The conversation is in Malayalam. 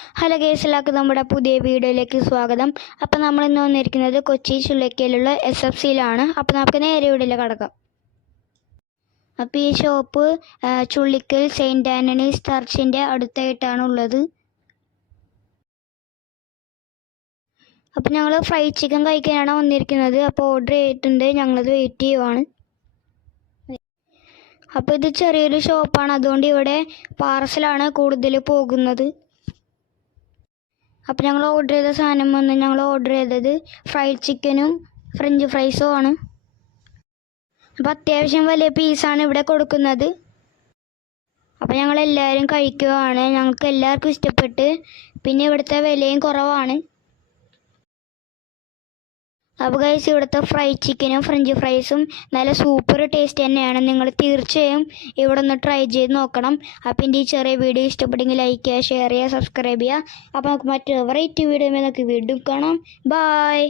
ഹലോ ഗൈസ്, എല്ലാവർക്കും നമ്മുടെ പുതിയ വീഡിയോയിലേക്ക് സ്വാഗതം. അപ്പോൾ നമ്മൾ ഇന്ന് വന്നിരിക്കുന്നത് കൊച്ചി ചുള്ളിക്കയിലുള്ള SFCയിലാണ്. അപ്പോൾ നമുക്ക് നേരെ വീഡിയോയിലേക്ക് കടക്കാം. അപ്പോൾ ഈ ഷോപ്പ് ചുള്ളിക്കൽ സെയിൻറ്റ് ആൻ്റണീസ് ചർച്ചിൻ്റെ അടുത്തായിട്ടാണ് ഉള്ളത്. അപ്പോൾ ഞങ്ങൾ ഫ്രൈഡ് ചിക്കൻ കഴിക്കാനാണ് വന്നിരിക്കുന്നത്. അപ്പോൾ ഓർഡർ ചെയ്തിട്ടുണ്ട്, ഞങ്ങളത് വെയിറ്റ് ചെയ്യുവാണ്. അപ്പോൾ ഇത് ചെറിയൊരു ഷോപ്പാണ്, അതുകൊണ്ട് ഇവിടെ പാർസലാണ് കൂടുതൽ പോകുന്നത്. അപ്പോൾ ഞങ്ങൾ ഓർഡർ ചെയ്ത സാധനം വന്ന് ഞങ്ങൾ ഓർഡർ ചെയ്തത് ഫ്രൈഡ് ചിക്കനും ഫ്രഞ്ച് ഫ്രൈസും ആണ്. അപ്പോൾ അത്യാവശ്യം വലിയ പീസാണ് ഇവിടെ കൊടുക്കുന്നത്. അപ്പോൾ ഞങ്ങളെല്ലാവരും കഴിക്കുകയാണ്. ഞങ്ങൾക്ക് എല്ലാവർക്കും ഇഷ്ടപ്പെട്ട്. പിന്നെ ഇവിടുത്തെ വിലയും കുറവാണ്. അപ്പോൾ ഗൈസ്, ഇവിടുത്തെ ഫ്രൈഡ് ചിക്കനും ഫ്രഞ്ച് ഫ്രൈസും നല്ല സൂപ്പർ ടേസ്റ്റ് തന്നെയാണ്. നിങ്ങൾ തീർച്ചയായും ഇവിടെ ഒന്ന് ട്രൈ ചെയ്ത് നോക്കണം. അപ്പോൾ എൻ്റെ ഈ ചെറിയ വീഡിയോ ഇഷ്ടപ്പെട്ടെങ്കിൽ ലൈക്ക് ചെയ്യുക, ഷെയർ ചെയ്യുക, സബ്സ്ക്രൈബ് ചെയ്യുക. അപ്പോൾ നമുക്ക് മറ്റൊരു വെറൈറ്റി വീഡിയോ നമുക്ക് വീണ്ടും കാണാം. ബൈ.